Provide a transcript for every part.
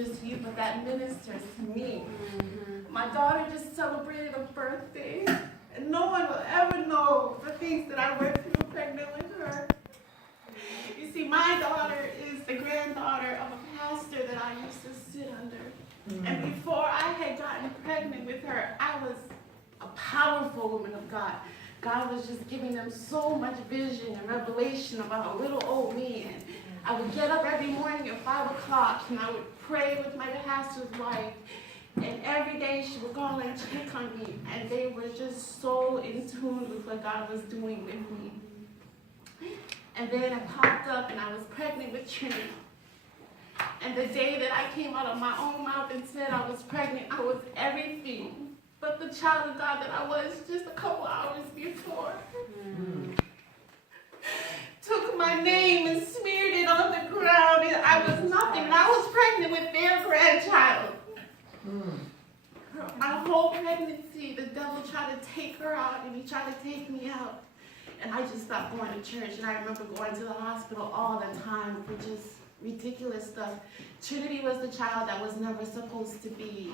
ministers to you, but that ministers to me. My daughter just celebrated a birthday, and no one will ever know the things that I went through pregnant with her. You see, my daughter is the granddaughter of a pastor that I used to sit under. And before I had gotten pregnant with her, I was a powerful woman of God. God was just giving them so much vision and revelation about a little old me. And I would get up every morning at 5 o'clock and I would pray with my pastor's wife. And every day she would call and check on me. And they were just so in tune with what God was doing with me. And then I popped up and I was pregnant with Trinity. And the day that I came out of my own mouth and said I was pregnant, I was everything but the child of God that I was just a couple hours before. Took my name and smeared it on the ground, and I was nothing. And I was pregnant with their grandchild. My whole pregnancy, the devil tried to take her out, and he tried to take me out. And I just stopped going to church, and I remember going to the hospital all the time for just ridiculous stuff. Trinity was the child that was never supposed to be.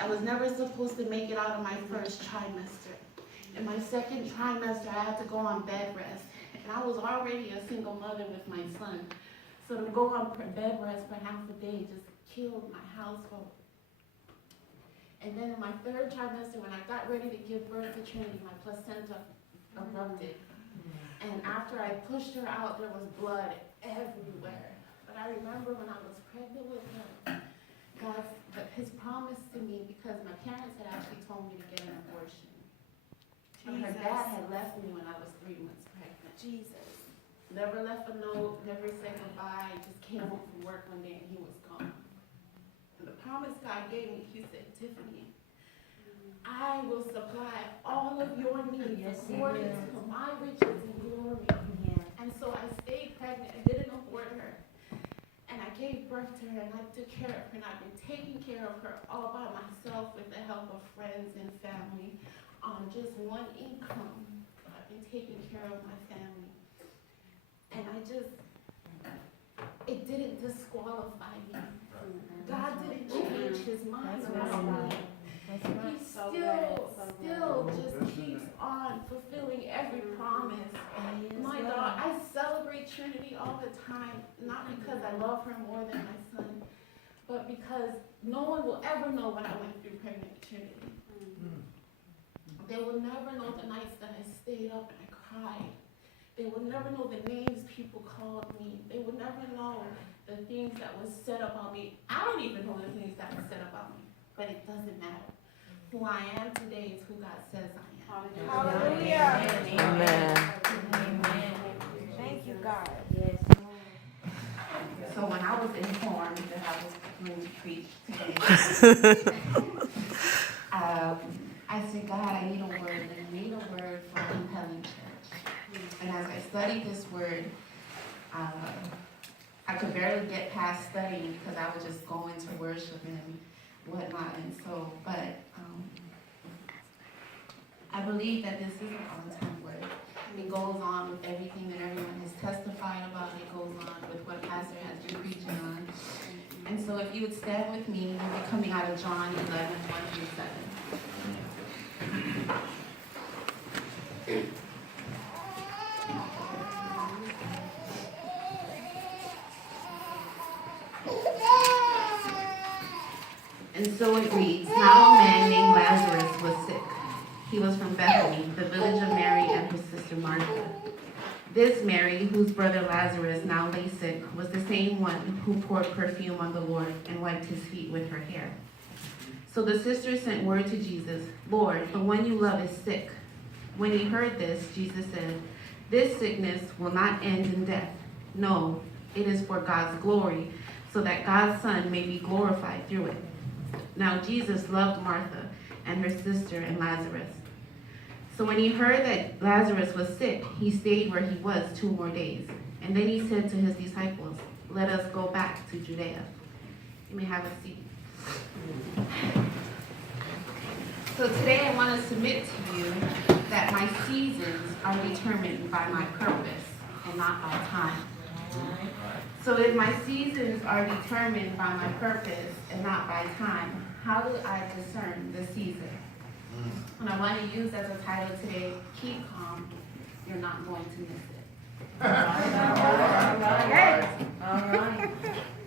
I was never supposed to make it out of my first trimester. In my second trimester, I had to go on bed rest. And I was already a single mother with my son. So to go on bed rest for half a day just killed my household. And then in my third trimester, when I got ready to give birth to Trinity, my placenta erupted. And after I pushed her out, there was blood everywhere. But I remember when I was pregnant with her, his promise to me, because my parents had actually told me to get an abortion. And her dad had left me when I was 3 months pregnant. Jesus. Never left a note, never said goodbye, just came home from work one day and he was gone. And the promise God gave me, he said, Tiffany, I will supply all of your needs according to my riches and glory. And so I stayed pregnant and didn't abort her. And I gave birth to her and I took care of her, and I've been taking care of her all by myself with the help of friends and family on just one income. I've been taking care of my family. And it didn't disqualify me. God didn't change his mind about me. He still just keeps on fulfilling every promise. My God, I celebrate Trinity all the time, not because I love her more than my son, but because no one will ever know what I went through pregnant with Trinity. They will never know the nights that I stayed up and I cried. They will never know the names people called me. They will never know the things that was said about me. I don't even know the things that were said about me, but it doesn't matter. Who I am today is who God says I am. Hallelujah. Amen. Amen. Thank you, God. Yes. So when I was informed that I was going to preach today, I said, God, I need a word, and I need a word for a compelling church. And as I studied this word, I could barely get past studying because I would just go into worship and whatnot. And so, but I believe that this is an on-time word. It goes on with everything that everyone has testified about. It goes on with what Pastor has been preaching on. And so if you would stand with me, we'll be coming out of John 11, 1 through 7. And so it reads, now a man named Lazarus was sick. He was from Bethany, the village of Mary and her sister Martha. This Mary, whose brother Lazarus now lay sick, was the same one who poured perfume on the Lord and wiped his feet with her hair. So the sisters sent word to Jesus, Lord, the one you love is sick. When he heard this, Jesus said, this sickness will not end in death. No, it is for God's glory, so that God's Son may be glorified through it. Now Jesus loved Martha and her sister and Lazarus. So when he heard that Lazarus was sick, he stayed where he was 2 more days. And then he said to his disciples, let us go back to Judea. You may have a seat. So today I want to submit to you that my seasons are determined by my purpose and not by time. So if my seasons are determined by my purpose and not by time, how do I discern the season? And I want to use as a title today, Keep Calm, You're Not Going to Miss It. All right.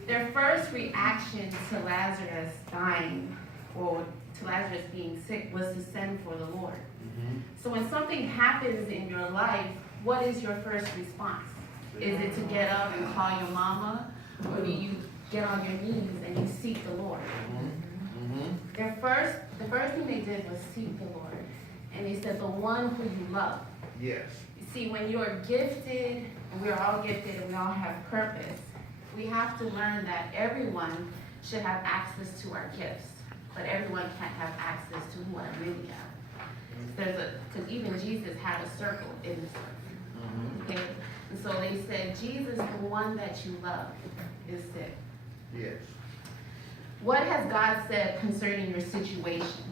Their first reaction to Lazarus dying or to Lazarus being sick was to send for the Lord. So when something happens in your life, what is your first response? Is it to get up and call your mama? Or do you get on your knees and you seek the Lord? The first thing they did was seek the Lord. And he said, the one who you love. Yes. You see, when you're gifted, and we're all gifted and we all have purpose, we have to learn that everyone should have access to our gifts, but everyone can't have access to who I really am. Because even Jesus had a circle in the circle. Okay? And so they said, Jesus, the one that you love, is sick. Yes. What has God said concerning your situation?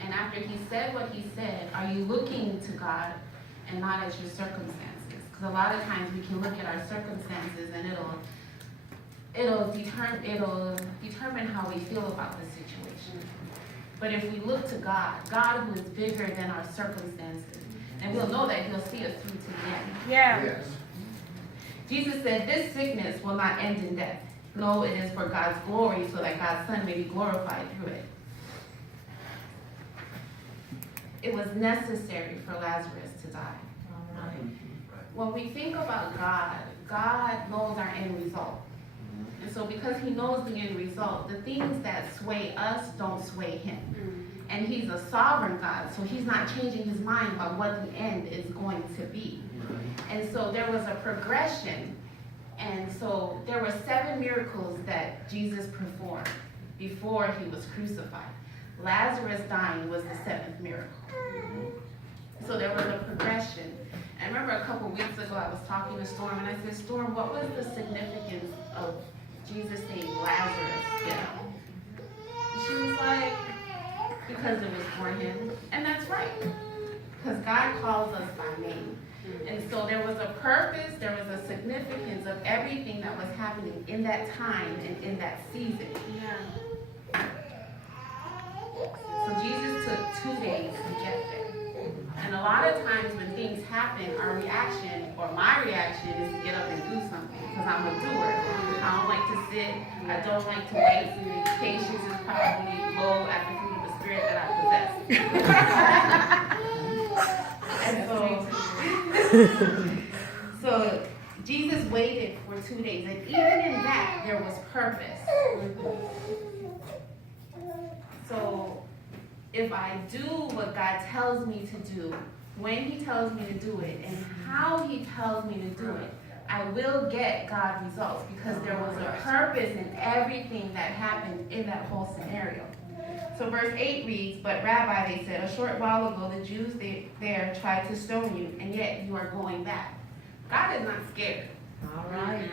And after he said what he said, are you looking to God and not at your circumstances? Because a lot of times we can look at our circumstances and it'll determine how we feel about the situation. But if we look to God, God who is bigger than our circumstances, and we'll know that he'll see us through to the end. Yeah. Yes. Jesus said, this sickness will not end in death. No, it is for God's glory, so that God's Son may be glorified through it. It was necessary for Lazarus to die. When we think about God, God knows our end result. And so because he knows the end result, the things that sway us don't sway him. And he's a sovereign God, so he's not changing his mind about what the end is going to be. And so there was a progression. And so there were 7 miracles that Jesus performed before he was crucified. Lazarus dying was the 7th miracle. So there was a progression. I remember a couple weeks ago I was talking to Storm and I said, Storm, what was the significance of Jesus saying Lazarus get up? And she was like, because it was for him. And that's right. Because God calls us by name. And so there was a purpose, there was a significance of everything that was happening in that time and in that season. So Jesus took 2 days to get there. And a lot of times when things happen, our reaction, or my reaction, is to get up and do something. Because I'm a doer. I don't like to sit. I don't like to wait. Patience is probably low at the fruit of the spirit that I possess. So Jesus waited for 2 days. And even in that, there was purpose. So if I do what God tells me to do, when he tells me to do it, and how he tells me to do it, I will get God results because there was a purpose in everything that happened in that whole scenario. So verse 8 reads, but Rabbi, they said, a short while ago the Jews there tried to stone you, and yet you are going back. God is not scared. All right.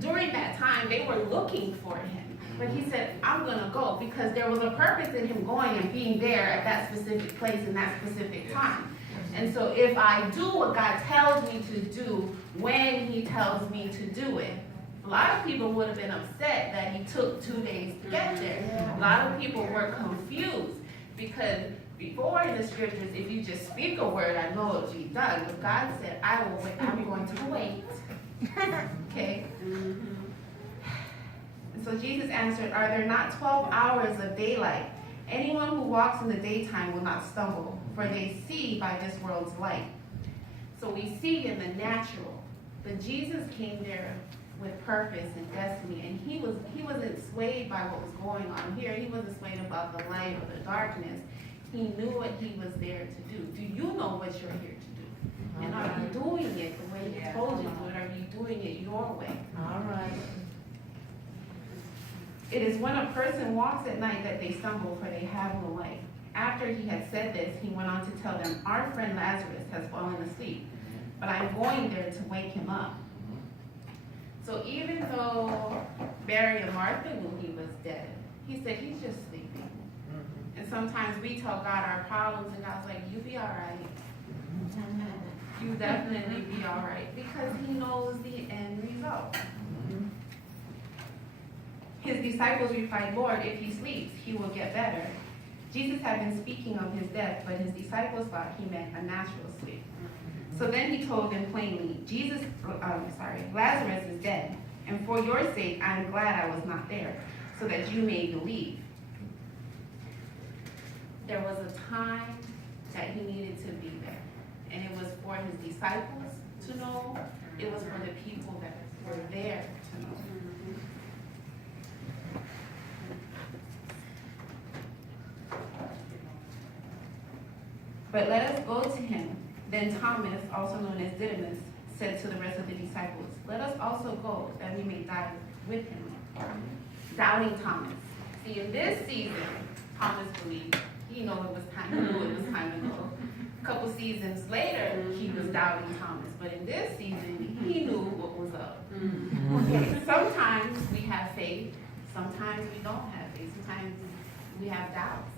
During that time, they were looking for him. But he said, I'm going to go because there was a purpose in him going and being there at that specific place in that specific time. And so if I do what God tells me to do when he tells me to do it, a lot of people would have been upset that he took 2 days to get there. A lot of people were confused because before in the scriptures, if you just speak a word, I know it'll be done. But God said, I will wait. I'm going to wait. Okay? So Jesus answered, are there not 12 hours of daylight? Anyone who walks in the daytime will not stumble, for they see by this world's light. So we see in the natural, but Jesus came there with purpose and destiny, and he wasn't swayed by what was going on here. He wasn't swayed about the light or the darkness. He knew what he was there to do. Do you know what you're here to do? And are you doing it the way he told you to do it? Are you doing it your way? All right. It is when a person walks at night that they stumble, for they have no light. After he had said this, he went on to tell them, our friend Lazarus has fallen asleep, but I'm going there to wake him up. So even though Mary and Martha knew he was dead, he said he's just sleeping. And sometimes we tell God our problems, and God's like, you be all right. You definitely be all right because he knows the end result. His disciples replied, Lord, if he sleeps, he will get better. Jesus had been speaking of his death, but his disciples thought he meant a natural sleep. So then he told them plainly, Lazarus is dead, and for your sake I am glad I was not there, so that you may believe. There was a time that he needed to be there, and it was for his disciples to know, it was for the people that were there to know. But let us go to him. Then Thomas, also known as Didymus, said to the rest of the disciples, let us also go, that we may die with him. Doubting Thomas. See, in this season, Thomas believed. He knew it was time to go. A couple seasons later, he was doubting Thomas. But in this season, he knew what was up. Okay, sometimes we have faith. Sometimes we don't have faith. Sometimes we have doubts.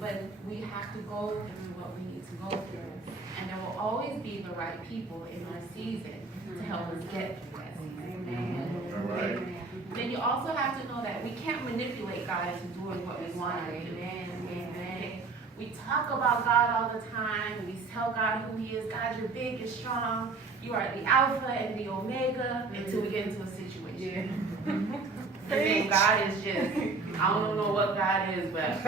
But we have to go through what we need to go through. And there will always be the right people in our season to help us get through that season. Amen. Then you also have to know that we can't manipulate God into doing what we want to do. Okay? We talk about God all the time. We tell God who he is. God, you're big, you're strong. You are the Alpha and the Omega until we get into a situation. And then God is just, I don't know what God is, but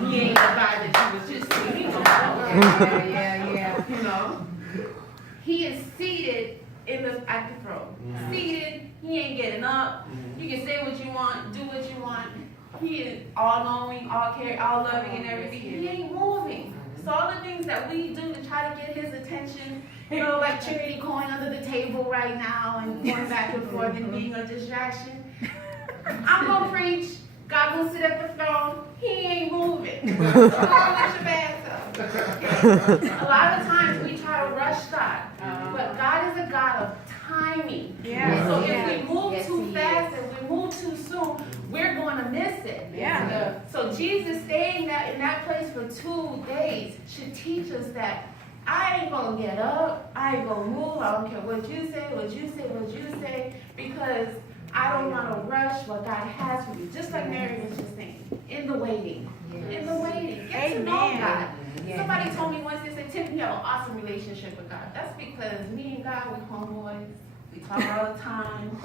he ain't the God that you was just speaking about. He is seated at the throne. Seated, he ain't getting up. You can say what you want, do what you want. He is all knowing, all caring, all loving and everything. He ain't moving. So all the things that we do to try to get his attention, like Charity going under the table right now and going back and forth and being a distraction. I'm gonna preach. God will sit at the throne. He ain't moving. So don't let your bad self. Okay? A lot of times we try to rush God, but God is a God of timing. So if we move too fast and we move too soon, we're going to miss it. So Jesus staying in that place for 2 days should teach us that I ain't gonna get up. I ain't gonna move. I don't care what you say, because I don't want to rush what God has for you. Just like Mary was just saying, in the waiting. In the waiting. Get to know God. Somebody told me once, they said, Tiffany, you have an awesome relationship with God. That's because me and God, we're homeboys. We talk all the time.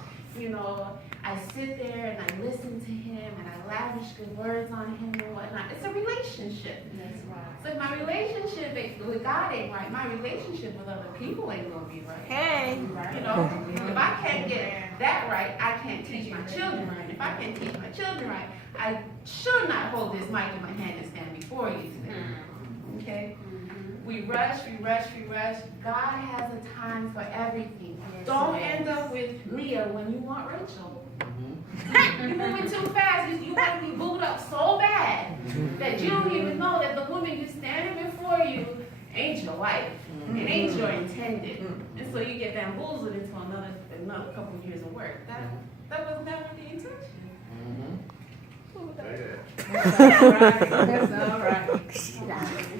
I sit there and I listen to him and I lavish good words on him and whatnot. It's a relationship. That's right. So if my relationship with God ain't right, my relationship with other people ain't going to be right. Hey. If I can't get that right, I can't teach my children right. If I can't teach my children right, I should not hold this mic in my hand and stand before you today. Okay? We rush. God has a time for everything. Don't end up with Leah when you want Rachel. You're moving too fast. You want to be booed up so bad that you don't even know that the woman who's standing before you ain't your wife and ain't your intended. And so you get bamboozled into another couple of years of work. That was never the intention. That's all right.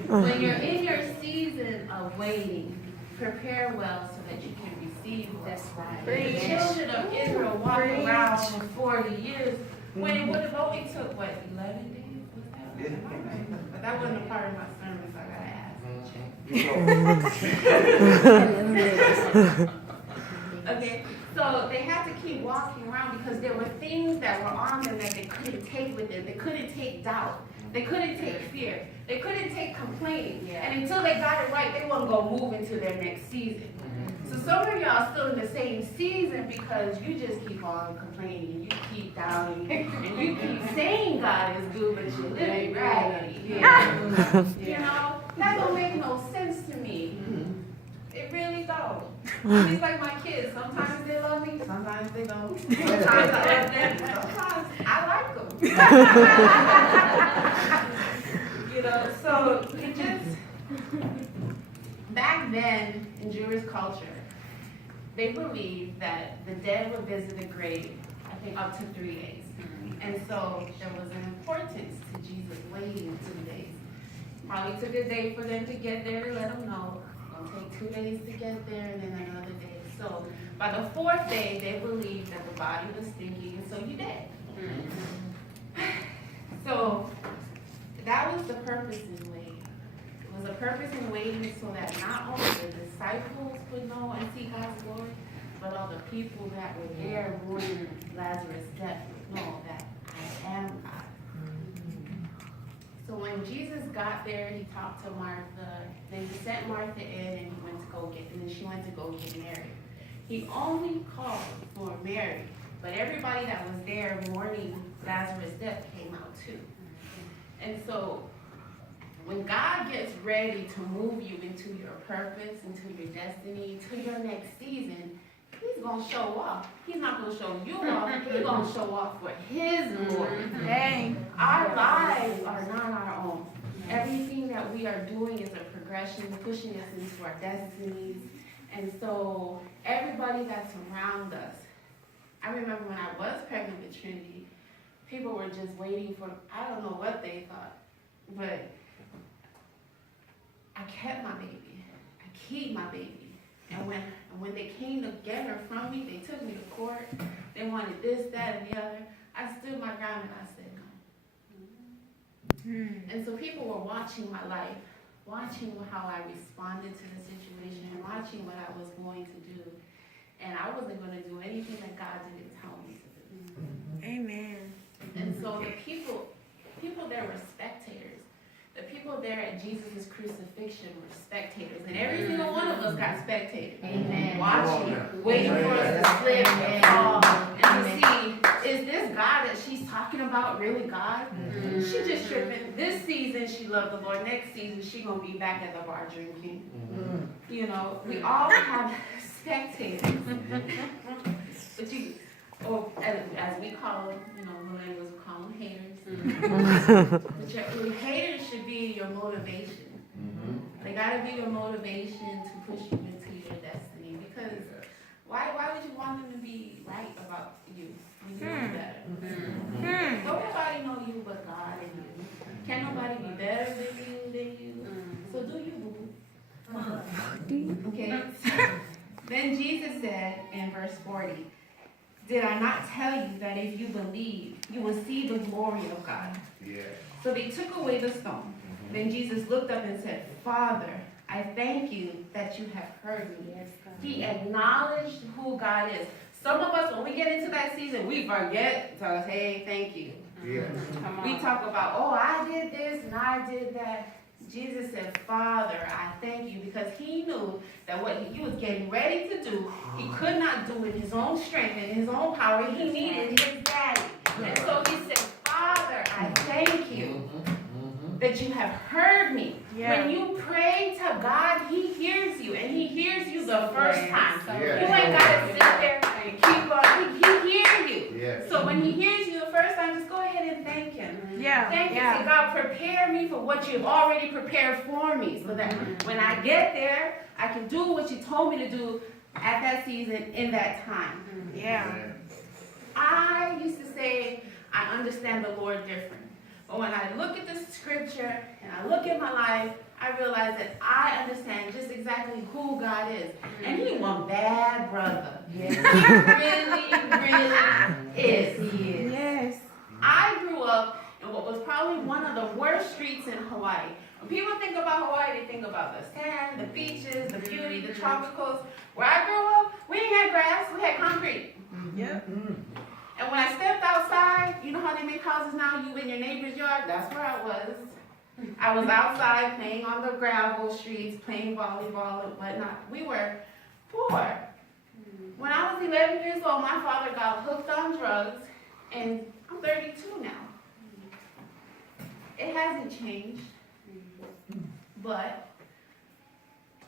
When you're in your season of waiting, prepare well so that you can receive. That's right. The children of Israel walked around for 40 years when it would have only took, 11 days? Was that right? But that wasn't a part of my sermon, so I gotta ask. Okay, so they had to keep walking around because there were things that were on them that they couldn't take with them. They couldn't take doubt. They couldn't take fear. They couldn't take complaining. And until they got it right, they weren't going to move into their next season. So some of y'all are still in the same season because you just keep on complaining, you keep doubting, and you keep saying God is good, but you're living raggedy. That don't make no sense to me. It really don't. It's like my kids. Sometimes they love me, sometimes they don't. Sometimes I love them, sometimes I like them. So it just, back then in Jewish culture, they believed that the dead would visit the grave, I think, up to 3 days. And so there was an importance to Jesus waiting 2 days. Probably took a day for them to get there to let them know. It's going to take 2 days to get there and then another day. So by the 4th day, they believed that the body was stinking, and so you dead. So that was the purpose in waiting. It was a purpose in waiting so that not only the disciples would know and see God's glory, but all the people that were there mourning Lazarus' death would know that I am God. So when Jesus got there, he talked to Martha. Then he sent Martha in, and he went to go get, and then she went to go get Mary. He only called for Mary, but everybody that was there mourning Lazarus' death came out too. And so when God gets ready to move you into your purpose, into your destiny, to your next season, he's going to show off. He's not going to show you off. He's going to show off for his glory. Dang. Our lives are not our own. Everything that we are doing is a progression, pushing us into our destinies. And so everybody that's around us, I remember when I was pregnant with Trinity, people were just waiting for, I don't know what they thought, but I kept my baby. I keep my baby. And when they came to get her from me, they took me to court. They wanted this, that, and the other. I stood my ground and I said no. And so people were watching my life, watching how I responded to the situation, and watching what I was going to do. And I wasn't going to do anything that God didn't tell me to do. Amen. And so the people there were spectators. The people there at Jesus' crucifixion were spectators. And every single one of us got spectators. Amen. Watching, waiting for us to slip and fall. And to see, is this God that she's talking about really God? She just tripping. This season she loved the Lord. Next season she gonna be back at the bar drinking. You know, we all have spectators. But you, or as we call them, you know, millennials will call them haters. But your haters should be your motivation. They gotta be your motivation to push you into your destiny. Because why would you want them to be right about you when you know better? Don't nobody know you but God and you. Can't nobody be better than you. So do you. Okay. Then Jesus said in verse 40, did I not tell you that if you believe, you will see the glory of God? Yeah. So they took away the stone. Then Jesus looked up and said, Father, I thank you that you have heard me. Yes, he acknowledged who God is. Some of us, when we get into that season, we forget to say thank you. Yeah. We talk about, oh, I did this and I did that. Jesus said, Father, I thank you, because he knew that what he was getting ready to do, he could not do in his own strength and his own power. He needed his daddy. And so he said, Father, I thank you that you have heard me. Yeah. When you pray to God, he hears you, and he hears you the first time. So you ain't got to sit there and keep on. He hears you. Yeah. So when he hears you the first time, just go ahead and thank him. Yeah. Thank you. Say, God, prepare me for what you've already prepared for me, so that when I get there, I can do what you told me to do at that season in that time. Yeah. I used to say, I understand the Lord different. But when I look at this scripture and I look at my life, I realize that I understand just exactly who God is. And he one bad brother. Yes. He really is. He is. Yes. I grew up in what was probably one of the worst streets in Hawaii. When people think about Hawaii, they think about the sand, the beaches, the beauty, the tropicals. Where I grew up, we didn't have grass, we had concrete. Yep. And when I stepped outside, you know how they make houses now, you in your neighbor's yard? That's where I was. I was outside playing on the gravel streets, playing volleyball and whatnot. We were poor. When I was 11 years old, my father got hooked on drugs, and I'm 32 now. It hasn't changed, but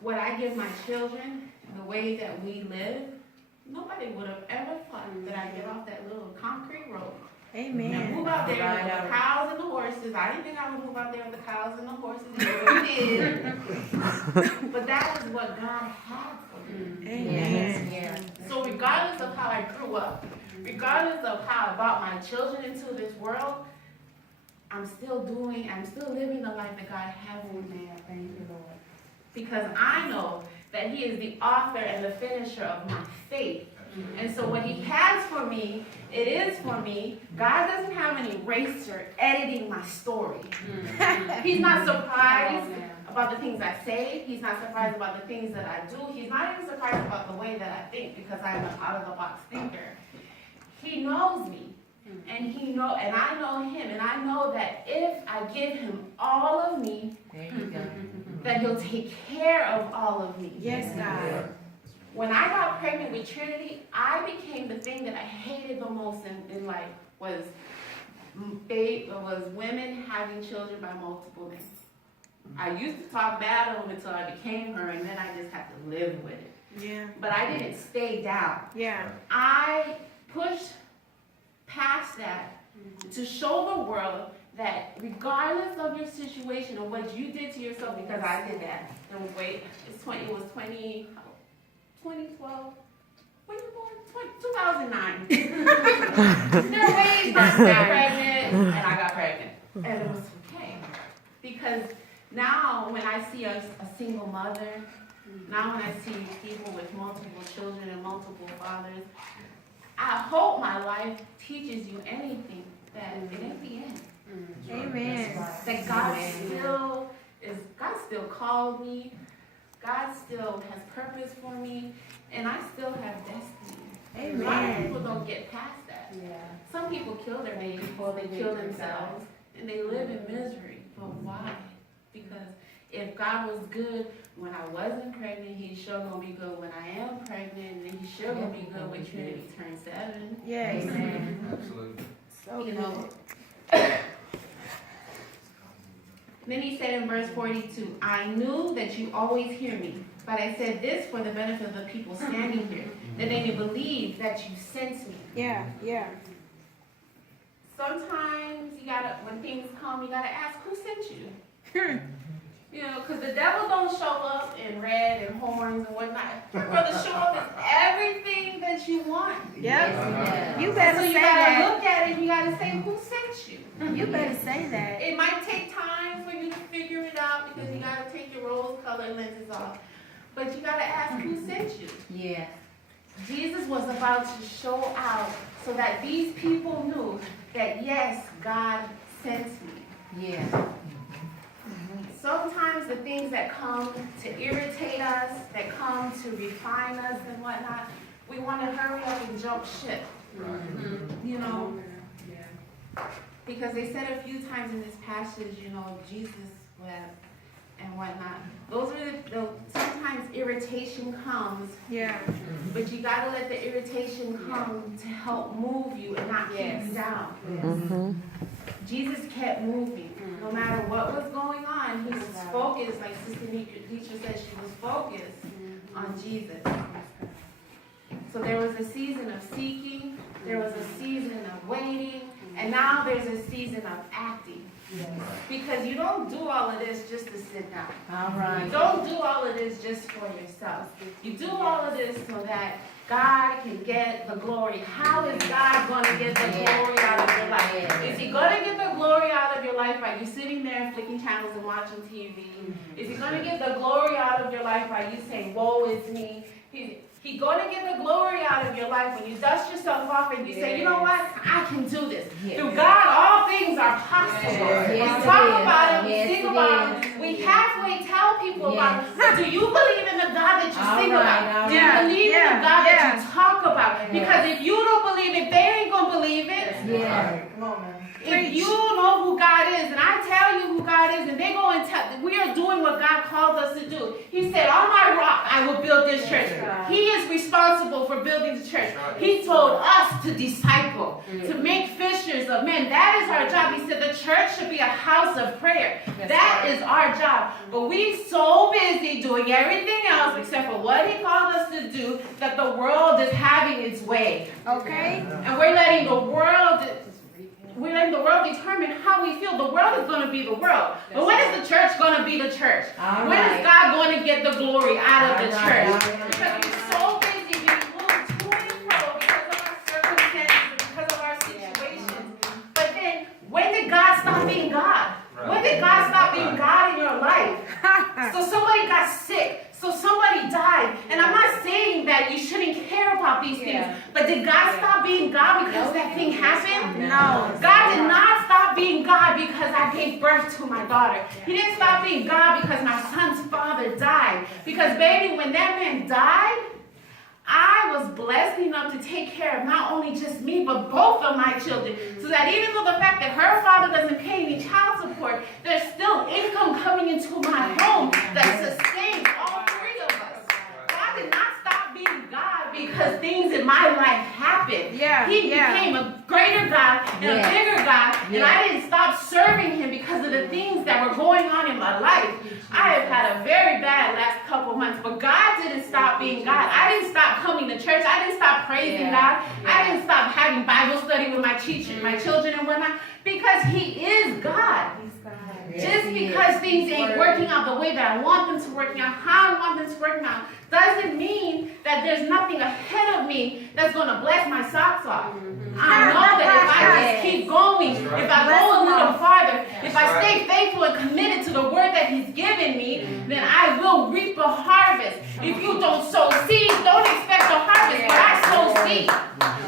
what I give my children, the way that we live, nobody would have ever thought that I'd get off that little concrete road. Amen. And move out there with the cows and the horses. I didn't think I would move out there with the cows and the horses. I did. But that is what God had for me. Amen. Yes. So regardless of how I grew up, regardless of how I brought my children into this world, I'm still living the life that God has for me. Thank you, Lord. Because I know that he is the author and the finisher of my faith. And so what he has for me, it is for me. God doesn't have an eraser editing my story. He's not surprised about the things I say. He's not surprised about the things that I do. He's not even surprised about the way that I think because I'm an out-of-the-box thinker. He knows me. And I know him. And I know that if I give him all of me, that he'll take care of all of me. Yes, God. When I got pregnant with Trinity, I became the thing that I hated the most in life was women having children by multiple men. I used to talk bad on it until I became her, and then I just had to live with it. Yeah. But I didn't stay down. Yeah. I pushed past that to show the world that regardless of your situation or what you did to yourself, because I did that. It was 2012. When you born? 2009. There were ways not to get pregnant, and I got pregnant. And it was okay. Because now when I see a single mother, now when I see people with multiple children and multiple fathers, I hope my life teaches you anything, that it ain't the end. Amen. That God still called me. God still has purpose for me, and I still have destiny. Amen. A lot of people don't get past that. Yeah. Some people kill their babies before they kill themselves, and they live in misery. But why? Because if God was good when I wasn't pregnant, he's sure gonna be good when I am pregnant, and he's sure gonna be good when Trinity turns 7. Yes. Amen. Absolutely. So You good. know. Then he said in verse 42, I knew that you always hear me, but I said this for the benefit of the people standing here, that they may believe that you sent me. Yeah. Yeah. Sometimes when things come, you gotta ask, who sent you? You know, because the devil don't show up in red and horns and whatnot. Brother, show up as everything that you want. Yep. You better So say you gotta that. look at it and you gotta say, who sent you? You better say that. It might take time for you to figure it out because you gotta take your rose-colored lenses off. But you gotta ask who sent you. Yeah. Jesus was about to show out so that these people knew that yes, God sent me. Yeah. Sometimes the things that come to irritate us, that come to refine us and whatnot, we want to hurry up and jump ship. You know? Because they said a few times in this passage, you know, Jesus wept and whatnot. Those are the sometimes irritation comes, Yeah. but you gotta let the irritation come to help move you and not keep you down. Jesus kept moving. No matter what was going on, he was focused, like Sister Deetra said, she was focused on Jesus. So there was a season of seeking, there was a season of waiting, and now there's a season of acting. Because you don't do all of this just to sit down. All right. You don't do all of this just for yourself. You do all of this so that God can get the glory. How is God going to get the glory out of your life? Is he going to get the glory out of your life by you sitting there flicking channels and watching TV? Is he going to get the glory out of your life by you saying, woe is me? He's going to get the glory out of your life when you dust yourself off and you say, you know what? I can do this. Through God, all things are possible. We talk about it, we sing about it, we halfway tell people about it. But do you believe in the God that you sing about? Do you believe in the God that you talk about? Because if you don't believe it, they ain't going to believe it. Come on, man. If you know who God is, and I tell you who God is, and they go and tell, we are doing what God called us to do. He said, on my rock, I will build this church. He is responsible for building the church. He told us to disciple, to make fishers of men. That is our job. He said the church should be a house of prayer. That is our job. But we're so busy doing everything else except for what he called us to do that the world is having its way. Okay. And we're letting the world determine how we feel. The world is going to be the world. But when is the church going to be the church? When is God going to get the glory out of the church? Because we're so busy being moved to and fro because of our circumstances, because of our situations. But then, when did God stop being God? When did God stop being God in your life? So somebody got sick. So somebody died. these things. Yeah. But did God stop being God because that thing happened? No. God did not stop being God because I gave birth to my daughter. He didn't stop being God because my son's father died. Because baby, when that man died, I was blessed enough to take care of not only just me, but both of my children. So that even though the fact that her father doesn't pay any child support, there's still income coming into my home that sustains all three of us. God did not stop being God because things in my life happened. Yeah, He yeah. became a greater God and a bigger God, and I didn't stop serving him because of the things that were going on in my life. I have had a very bad last couple months, but God didn't stop being God. I didn't stop coming to church. I didn't stop praising God. I didn't stop having Bible study with my children and whatnot, because he is God. Just because things ain't working out the way that I want them to work out, how I want them to work out, doesn't mean that there's nothing ahead of me that's going to bless my socks off. I know that if I just keep going, if I go a little farther, if I stay faithful and committed to the word that he's given me, then I will reap a harvest. If you don't sow seed, don't expect a harvest, but I sow seed.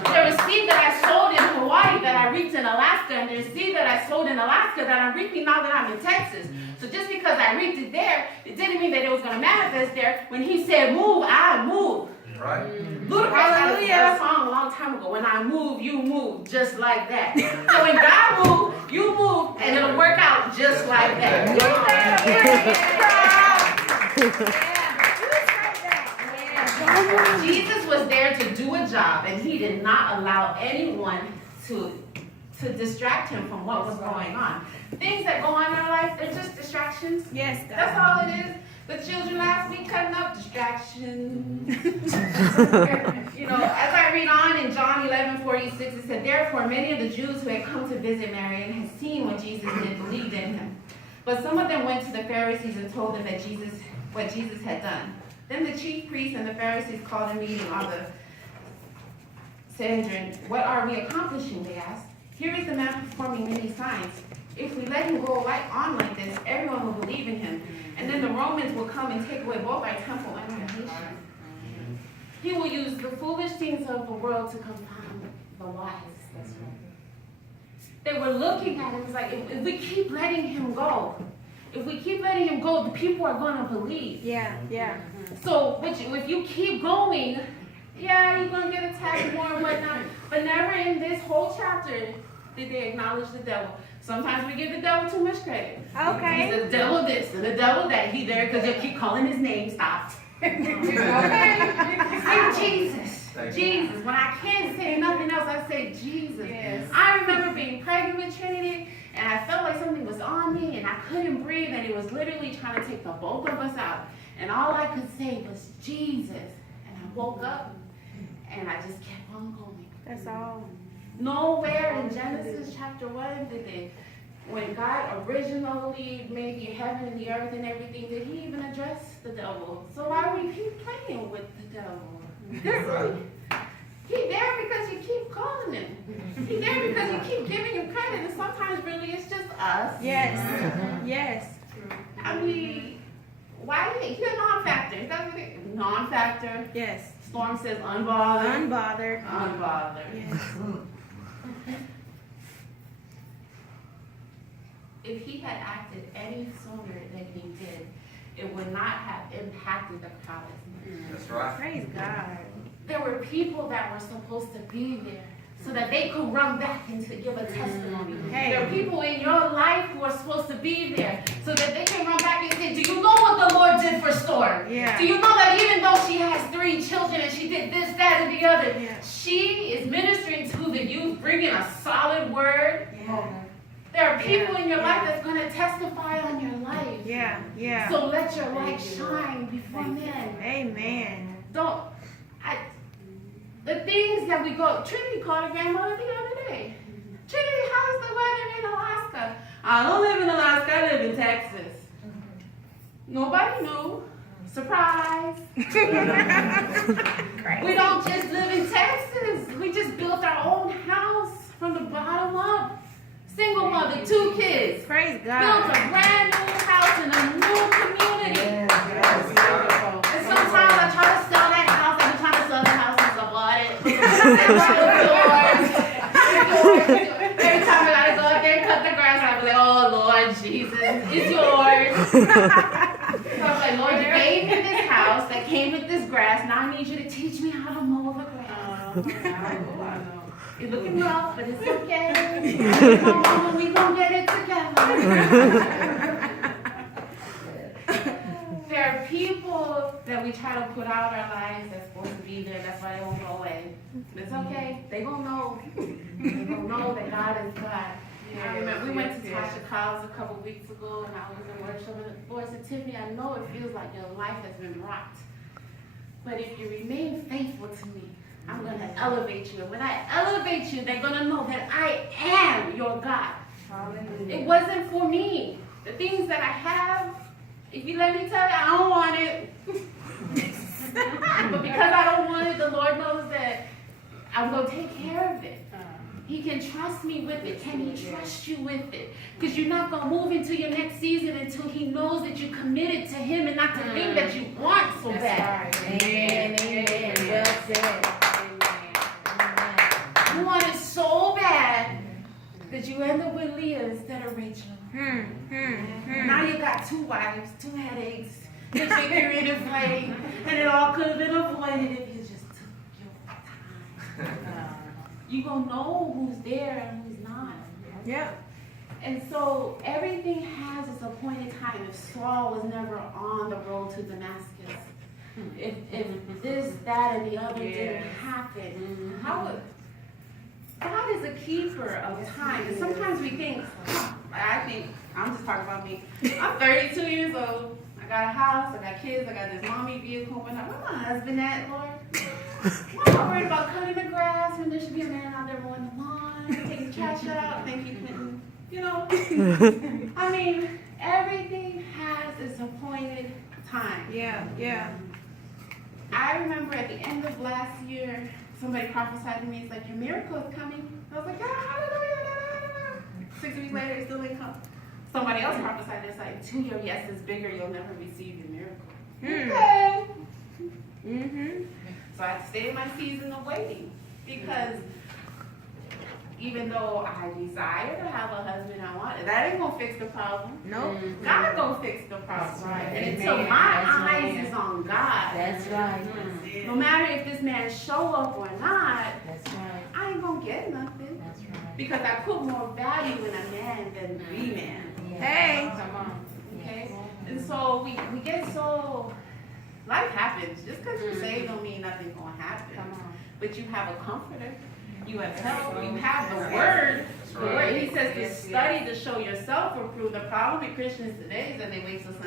There was seed that I sowed in Hawaii that I reaped in Alaska, and there's seed that I sowed in Alaska that I'm reaping now that I'm in Texas. So just because I reaped it there, it didn't mean that it was going to manifest there. When he said move, I move. Right. Ludacris had a song a long time ago, when I move, you move, just like that. So when God moves, you move, and it'll work out just like that. Jesus was there to do a job, and he did not allow anyone to distract him from what was going on. Things that go on in our life, they're just distractions. Yes, God. That's all it is. The children last week cutting up distractions. You know, as I read on in John 11:46, it said, therefore many of the Jews who had come to visit Mary and had seen what Jesus did believed in him. But some of them went to the Pharisees and told them that what Jesus had done. Then the chief priests and the Pharisees called a meeting on the Sanhedrin. What are we accomplishing, they asked. Here is the man performing many signs. If we let him go on like this, everyone will believe in him. And then the Romans will come and take away both our temple and our nation. He will use the foolish things of the world to confound the wise. That's right. They were looking at him, it's like, if we keep letting him go, the people are going to believe. Yeah, yeah. So if you keep going, yeah, you're going to get attacked more and whatnot. But never in this whole chapter did they acknowledge the devil. Sometimes we give the devil too much credit. Okay. He's the devil this and the devil that. He there because you keep calling his name. Stop. Okay. Say Jesus. Jesus. When I can't say nothing else, I say Jesus. Yes. I remember being pregnant with Trinity, and I felt like something was on me, and I couldn't breathe, and it was literally trying to take the both of us out. And all I could say was Jesus. And I woke up, and I just kept on going. That's all. Nowhere in Genesis chapter 1 did they, when God originally made the heaven and the earth and everything, did he even address the devil? So why we keep playing with the devil? He's there because you keep calling him. He's there because you keep giving him credit, and sometimes really it's just us. Yes. Yes. I mean, why do he's a non-factor? Is that what it is? Non-factor. Yes. Storm says unbothered. Unbothered. Unbothered. Yes. If he had acted any sooner than he did, it would not have impacted the crowd as much. That's right. Praise God. There were people that were supposed to be there so that they could run back and to give a testimony. Hey. There are people in your life who are supposed to be there so that they can run back and say, do you know what the Lord did for Storm? Yeah. Do you know that even though she has 3 children and she did this, that, and the other, Yeah. she is ministering to the youth, bringing a solid word. Yeah. There are people in your Yeah. life that's going to testify on your life. Yeah. Yeah. So let your light shine before men. Amen. The things that we go, Trinity called her grandmother the other day. Trinity, how's the weather in Alaska? I don't live in Alaska, I live in Texas. Nobody knew. Surprise. We don't just live in Texas. We just built our own house from the bottom up. Single mother, 2 kids. Praise Built God. a brand new house in a new community. And sometimes I try to sell that house. I've been trying to sell that house since I bought it. Every time I gotta go out there and cut the grass, I'm like, oh Lord Jesus, it's yours. So I'm like, Lord, you gave me this house that came with this grass. Now I need you to teach me how to mow the grass. It's looking rough, but it's okay. Come on, we gonna get it together. There are people that we try to put out our lives that's supposed to be there. That's why they won't go away. It's okay. They gonna know. They gonna know that God is God. I remember we went to Tasha Cobb's a couple weeks ago, and I was in worship, and the Lord said, Tiffany, I know it feels like your life has been rocked, but if you remain faithful to me, I'm going to elevate you. And when I elevate you, they're going to know that I am your God. It wasn't for me. The things that I have, if you let me tell you, I don't want it. But because I don't want it, the Lord knows that I'm going to take care of it. He can trust me with it. Can he trust you with it? Because you're not going to move into your next season until he knows that you're committed to him and not the thing that you want so bad. Amen. Amen. Well said. You want it so bad that you end up with Leah instead of Rachel. Now you got two wives, two headaches, your period is late, and it all could have been avoided if you just took your time. You gonna know who's there and who's not. Yeah. And so everything has its appointed time. If Saul was never on the road to Damascus, if this, that, and the other didn't happen, how would God is a keeper of time. And sometimes we think, I'm just talking about me. I'm 32 years old. I got a house, I got kids, I got this mommy vehicle. Where my husband at, Lord? I'm not worried about cutting the grass when there should be a man out there mowing the lawn, taking the trash out. Thank you, Clinton. You know, I mean, everything has its appointed time. Yeah. I remember at the end of last year, somebody prophesied to me, it's like, your miracle is coming. I was like, hallelujah. 6 weeks later, it still didn't come. Somebody else prophesied, it's like, until your yes is bigger, you'll never receive your miracle. Okay. So I stayed in my season of waiting, because even though I desire to have a husband I want, that ain't gonna fix the problem. Nope. God gonna fix the problem. That's right. And until Amen. my That's eyes right. is on God, That's right. no matter if this man show up or not, That's right. I ain't gonna get nothing. That's right. Because I put more value in a man than the man. Hey. Come on. Okay? And so we get so, life happens. Just because you're saved don't mean nothing's gonna happen. Come on. But you have a comforter. You have help. You have the word. The word. He says to study to show yourself approved. The problem with Christians today is that they wait till